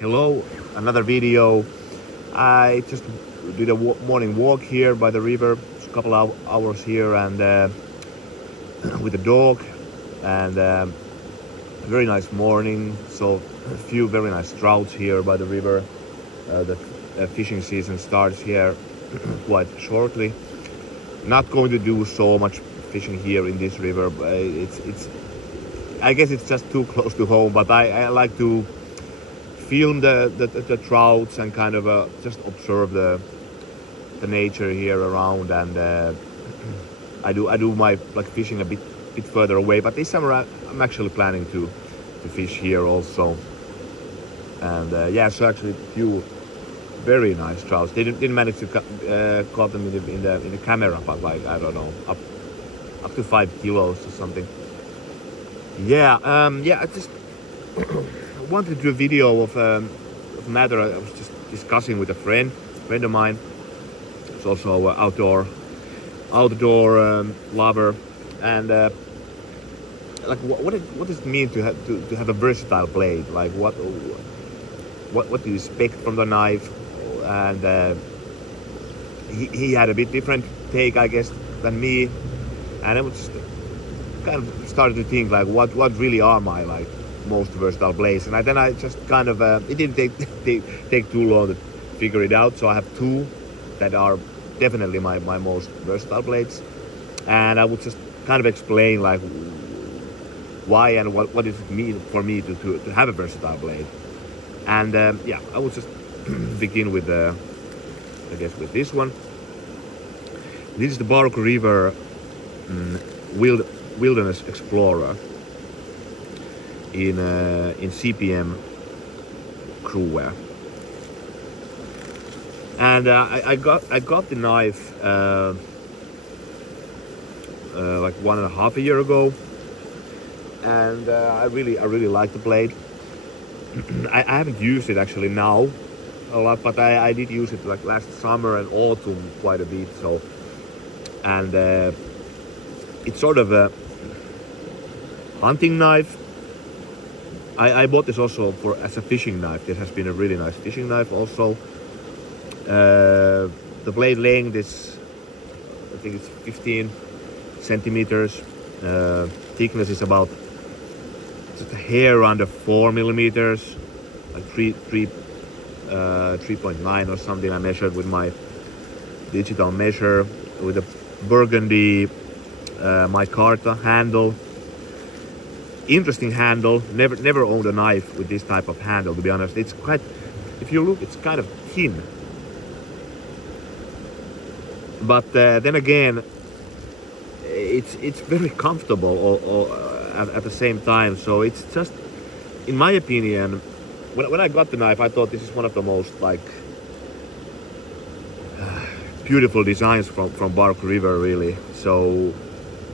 Hello, another video. I just did a morning walk here by the river. It's a couple of hours here and with the dog and very nice morning. So a few very nice trouts here by the river. The fishing season starts here quite shortly. Not going to do so much fishing here in this river. It's I guess it's just too close to home, but I like to film the trouts and kind of just observe the nature here around, and I do my fishing a bit further away, but this summer I'm actually planning to fish here also, and yeah, so actually a few very nice trouts. They didn't manage to caught them in the camera, but like I don't know, up to 5 kilos or something. Yeah, yeah, I just wanted to do a video of a matter I was just discussing with a friend of mine. It's also an outdoor lover, and like what does it mean to have a versatile blade? Like what do you expect from the knife? And he had a bit different take, I guess, than me, and I was kind of started to think like what really are my most versatile blades, and then I just kind of it didn't take too long to figure it out. So I have two that are definitely my most versatile blades, and I would just kind of explain like why and what does it mean for me to have a versatile blade. And yeah, I would just begin with I guess with this one. This is the Bark River Wilderness Explorer in CPM crewwear, and I got the knife like 1.5 years ago, and I really like the blade. I haven't used it actually now a lot, but I did use it like last summer and autumn quite a bit. So, and it's sort of a hunting knife. I bought this also as a fishing knife. This has been a really nice fishing knife also. The blade length is, I think it's 15 centimeters. Thickness is about just a hair under 4 millimeters, like 3.9 or something. I measured with my digital measure with a burgundy micarta handle. Interesting handle. Never owned a knife with this type of handle, to be honest. It's quite, if you look, it's kind of thin. But then again, it's very comfortable at the same time. So it's just, in my opinion, when I got the knife, I thought this is one of the most beautiful designs from Bark River, really. So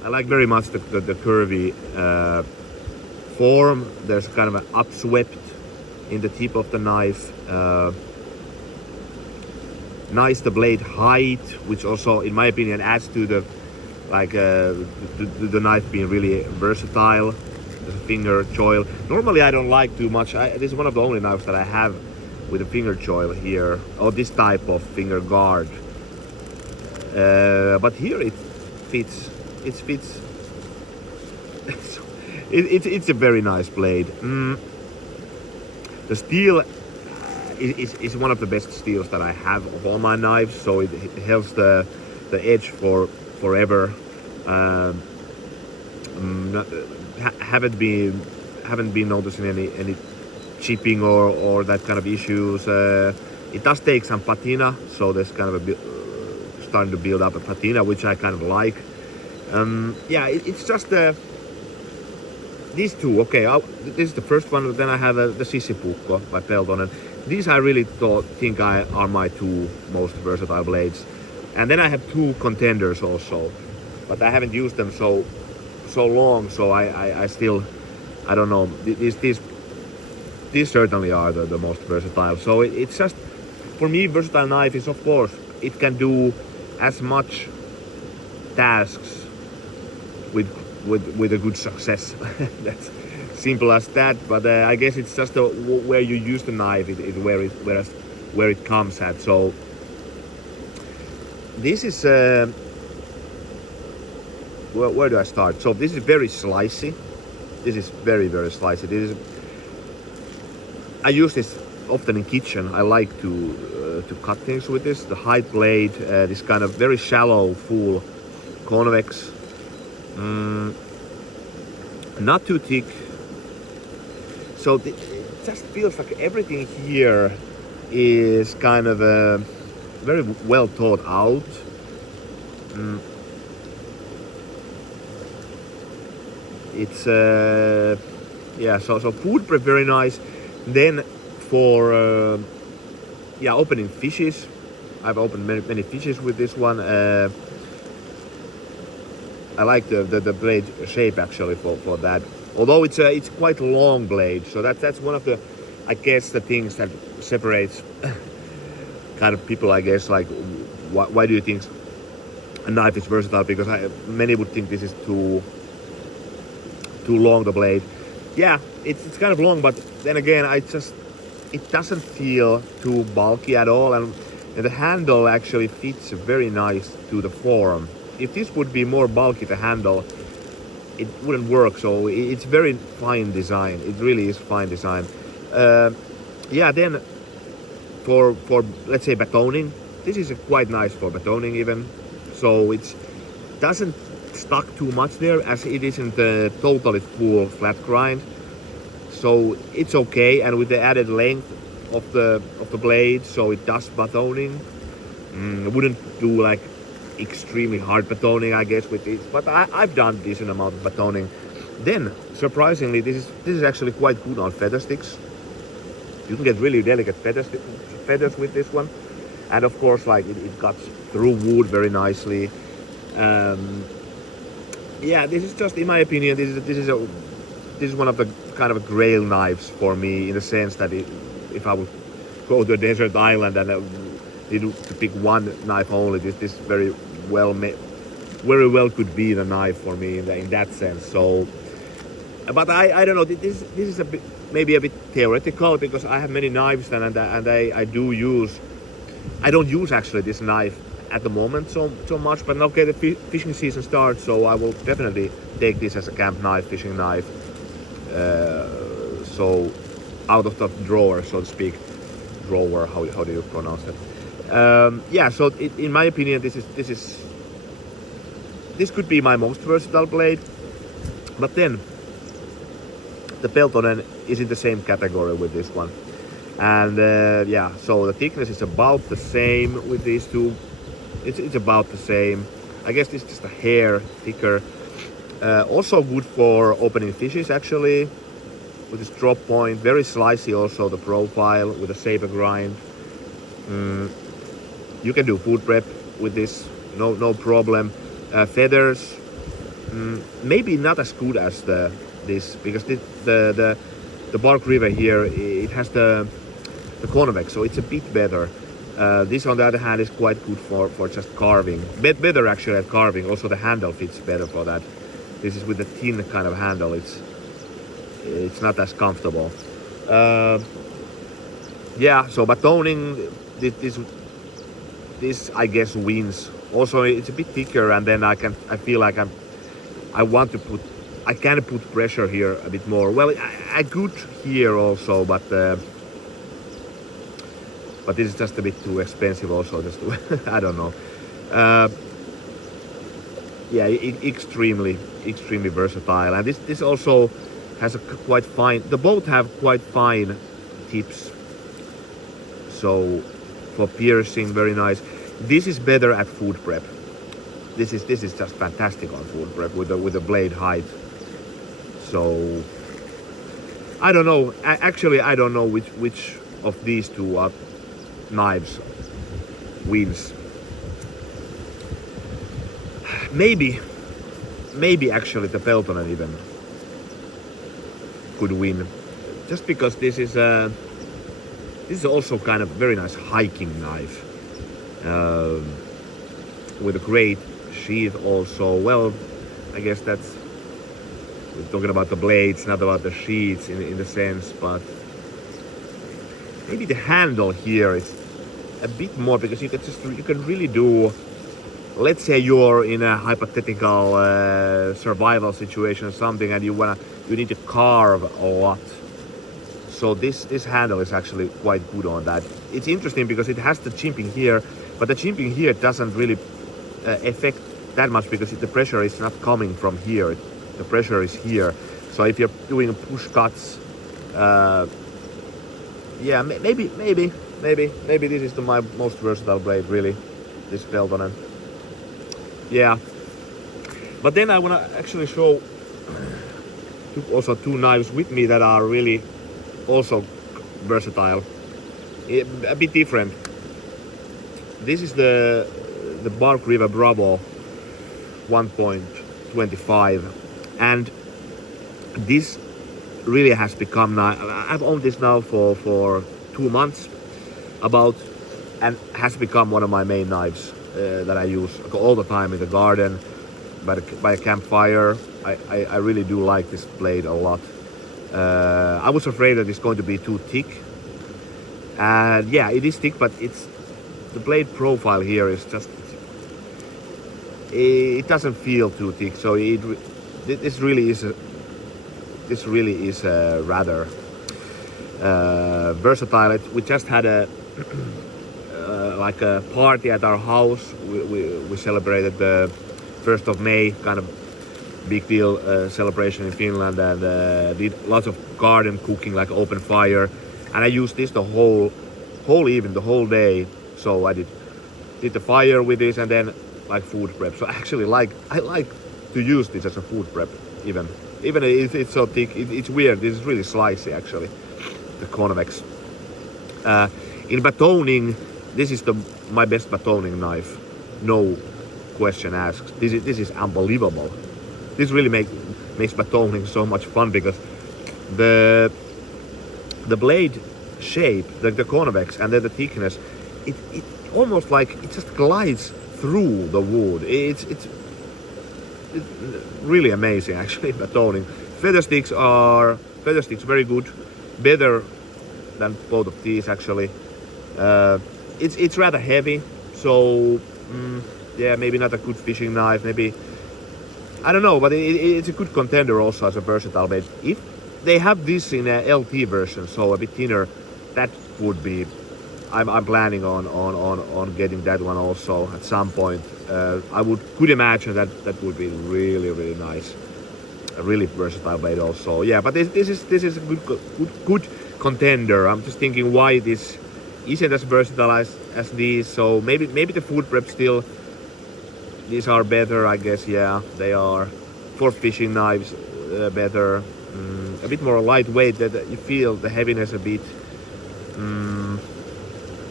I like very much the curvy form. There's kind of an upswept in the tip of the knife. Nice the blade height, which also, in my opinion, adds to the the knife being really versatile. There's a finger choil. Normally, I don't like too much. This is one of the only knives that I have with a finger choil here, or this type of finger guard. But here it fits. It fits. It's a very nice blade. The steel is one of the best steels that I have of all my knives, so it helps the edge for forever. Haven't been noticing any chipping or that kind of issues. It does take some patina, so there's kind of starting to build up a patina, which I kind of like. Yeah, it's just these two. Okay, this is the first one. Then I have the Sissipuukko by Peltonen. These I really think are my two most versatile blades. And then I have two Contenders also, but I haven't used them so long. So I still, I don't know. These certainly are the most versatile. So it's just, for me, versatile knife is, of course, it can do as much tasks with a good success. simple as that. But I guess it's just where you use the knife, where it comes at. So this is where do I start? So this is very slicey. This is very slicey. I use this often in kitchen. I like to cut things with this. The height blade, this kind of very shallow, full, convex. Not too thick. So it just feels like everything here is kind of very well thought out. It's yeah, so food prep very nice. Then for opening fishes, I've opened many fishes with this one. I like the blade shape actually for that. Although it's quite a long blade, so that's one of the, I guess, the things that separates kind of people, I guess, like why do you think a knife is versatile? Because many would think this is too long, the blade. Yeah, it's kind of long, but then again, it doesn't feel too bulky at all, and the handle actually fits very nice to the form. If this would be more bulky, the handle, it wouldn't work. So it's very fine design. It really is fine design. Yeah, then for let's say batoning, this is quite nice for batoning even. So it doesn't stuck too much there, as it isn't totally full flat grind. So it's okay, and with the added length of the blade, so it does batoning. Wouldn't do like extremely hard batoning, I guess, with this, but I've done decent amount of batoning. Then surprisingly, this is actually quite good on feather sticks. You can get really delicate feathers with this one, and of course, like it cuts through wood very nicely. Yeah, this is just, in my opinion, this is one of the kind of grail knives for me, in the sense that if I would go to a desert island and to pick one knife only, this very well could be the knife for me in that sense. So, but I don't know. This is a bit, maybe a bit theoretical, because I have many knives and I do use. I don't use actually this knife at the moment so much, but okay, the fishing season starts, so I will definitely take this as a camp knife, fishing knife. So out of the drawer, so to speak. Drawer, how do you pronounce it? Yeah, so in my opinion, this could be my most versatile blade. But then the Peltonen is in the same category with this one, and yeah, so the thickness is about the same with these two. It's about the same. I guess it's just a hair thicker. Also good for opening fishes actually, with this drop point. Very slicey also, the profile with a saber grind. You can do food prep with this, no problem. Feathers, maybe not as good as this, because the bark river here, it has the convex, so it's a bit better. This on the other hand is quite good for just carving. Better actually at carving. Also the handle fits better for that. This is with the thin kind of handle. It's not as comfortable. Yeah, so batoning, this I guess wins. Also it's a bit thicker, and then I feel like I can put pressure here a bit more. Well, I could here also, but this is just a bit too expensive also, just to I don't know. Yeah, extremely versatile, and this also has a quite fine. They both have quite fine tips. So for piercing, very nice. This is better at food prep. This is just fantastic on food prep with the blade height. So I don't know. Actually, I don't know which of these two knives wins. Maybe actually the Peltonen even could win, just because this is also kind of very nice hiking knife, with a great sheath also. Well, I guess that's we're talking about the blades, not about the sheets in the sense, but maybe the handle here is a bit more, because you can really do, let's say you're in a hypothetical survival situation or something, and you need to carve a lot. So this handle is actually quite good on that. It's interesting because it has the chimping here, but the chimping here doesn't really affect that much, because the pressure is not coming from here. The pressure is here. So if you're doing push cuts, yeah, maybe this is my most versatile blade, really, this Peltonen. Yeah, but then I want to actually show also two knives with me that are really also versatile, a bit different. This is the Bark River Bravo 1.25, and this really has become, I've owned this now for 2 months about, and has become one of my main knives that I use all the time in the garden by a campfire. I really do like this blade a lot. I was afraid that it's going to be too thick, and yeah, it is thick, but the blade profile here is just, it doesn't feel too thick, so this really is rather versatile. We just had a like a party at our house. We celebrated the 1st of May, kind of big deal celebration in Finland, and did lots of garden cooking, like open fire, and I used this the whole evening, the whole day. So I did the fire with this, and then like food prep. So actually I like to use this as a food prep, even if it's so thick. It's weird. This is really slicey, actually, the convex. In batoning, this is my best batoning knife, no question asked. This is unbelievable. This really makes batoning so much fun, because the blade shape, the convex, and then the thickness, it almost like it just glides through the wood. It's really amazing, actually, batoning. Feather sticks very good, better than both of these, actually. It's rather heavy, so yeah, maybe not a good fishing knife, maybe, I don't know, but it's a good contender also as a versatile blade. If they have this in a LT version, so a bit thinner, that would be, I'm planning on getting that one also at some point. I could imagine that would be really nice, a really versatile blade also. Yeah, but this is a good contender. I'm just thinking why this isn't as versatile as these. So maybe the food prep still, these are better, I guess. Yeah, they are for fishing knives, better, a bit more lightweight, that you feel the heaviness a bit.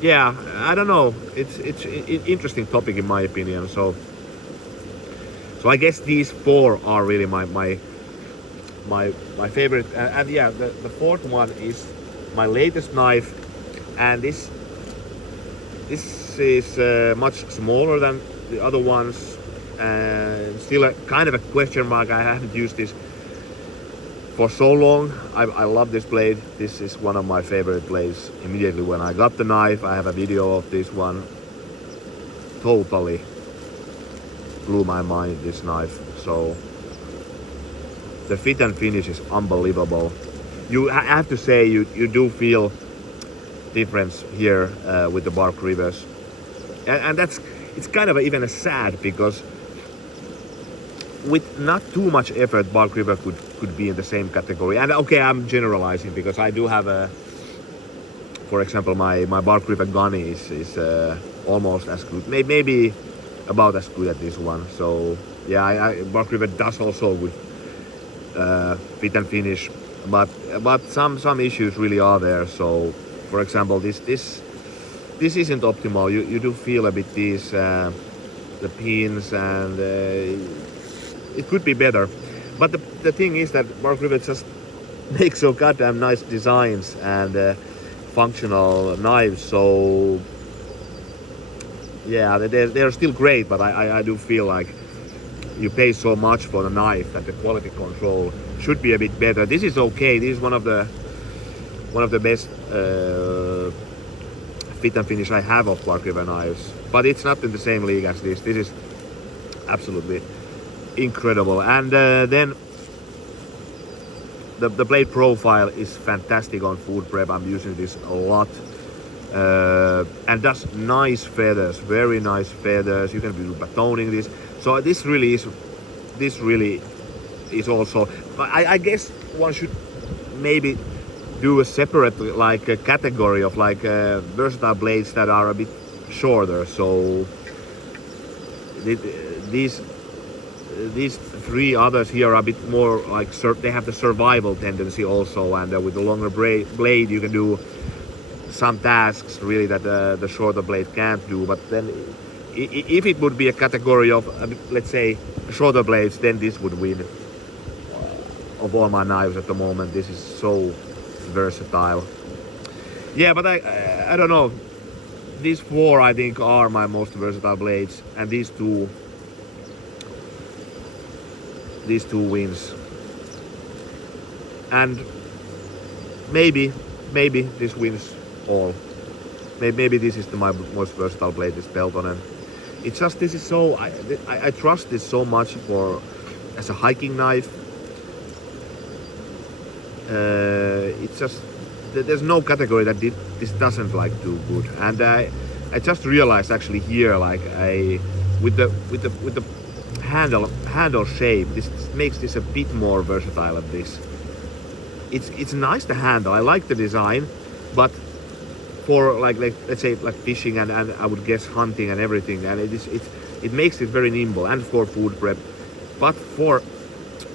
Yeah, I don't know. It's an interesting topic in my opinion. So I guess these four are really my favorite. And yeah, the fourth one is my latest knife, and this is much smaller than the other ones, and still a kind of a question mark. I haven't used this for so long. I love this blade. This is one of my favorite blades. Immediately when I got the knife, I have a video of this one. Totally blew my mind, this knife. So the fit and finish is unbelievable. I have to say, you do feel difference here with the Bark Rivers, and it's kind of even a sad, because with not too much effort, Bark River could be in the same category. And okay, I'm generalizing, because I do have for example, my Bark River Gunny is almost as good, maybe about as good as this one. So yeah, Bark River does also with fit and finish, but some issues really are there. So for example, this isn't optimal. You do feel a bit these the pins, and it could be better. But the thing is that Bark River just makes so goddamn nice designs and functional knives. So yeah, they're still great, but I do feel like you pay so much for the knife that the quality control should be a bit better. This is okay. This is one of the best fit and finish I have of Clark River knives, but it's not in the same league as this. This is absolutely incredible. And then the blade profile is fantastic on food prep. I'm using this a lot. And does nice feathers, very nice feathers. You can do batoning this. So this really is also. I guess one should maybe do a separate like a category of like versatile blades that are a bit shorter. So these three others here are a bit more like they have the survival tendency also, and with the longer blade you can do some tasks really that the shorter blade can't do. But then if it would be a category of let's say shorter blades, then this would win of all my knives at the moment. This is so versatile. Yeah, but I don't know, these four I think are my most versatile blades, and these two wins. And maybe this wins all. Maybe this is my most versatile blade, this Peltonen. It's just, this is so, I trust this so much as a hiking knife. It's just, there's no category that this doesn't like do good. And I just realized actually here, like with the handle shape, this makes this a bit more versatile at this. It's nice to handle. I like the design, but for like let's say like fishing and I would guess hunting and everything, and it makes it very nimble, and for food prep. But for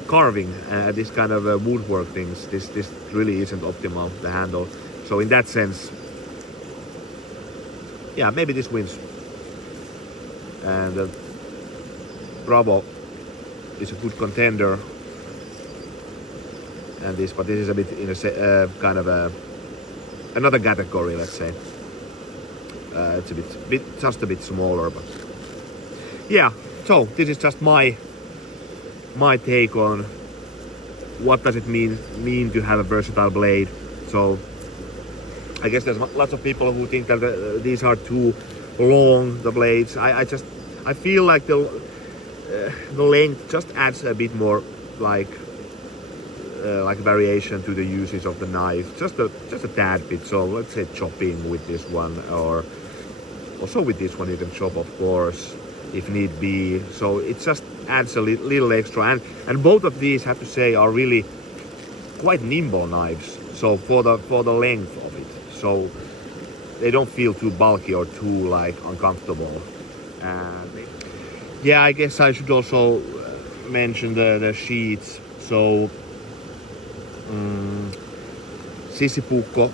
carving this kind of woodwork things, this really isn't optimal, the handle. So in that sense, yeah, maybe this wins. And Bravo is a good contender, and but this is a bit in a kind of another category, let's say. It's just a bit smaller, but yeah. So this is just my take on what does it mean to have a versatile blade. So I guess there's lots of people who think that these are too long, the blades. I feel like the length just adds a bit more like variation to the uses of the knife, just a tad bit. So let's say chopping with this one, or also with this one you can chop, of course, if need be. So it just adds a little extra, and both of these, have to say, are really quite nimble knives. So for the length of it, so they don't feel too bulky or too like uncomfortable. Yeah, I guess I should also mention the sheets. So Sissipuukko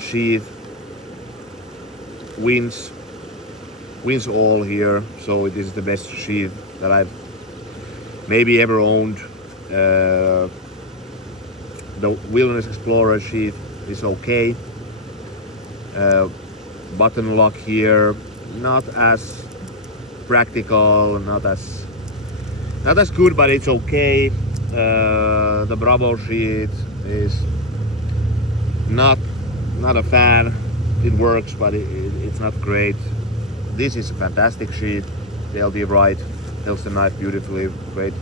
sheath wins all here. So it is the best sheath that I've maybe ever owned. The Wilderness Explorer sheath is okay. Button lock here, not as practical, not as good, but it's okay. The Bravo sheet is not a fan. It works, but it's not great. This is a fantastic sheet. The LD Wright helps the knife beautifully. Great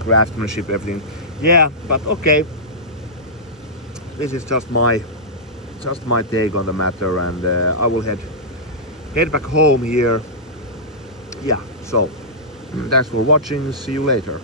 craftsmanship, everything. Yeah, but okay. This is just my take on the matter, and I will head back home here. Yeah, so thanks for watching. See you later.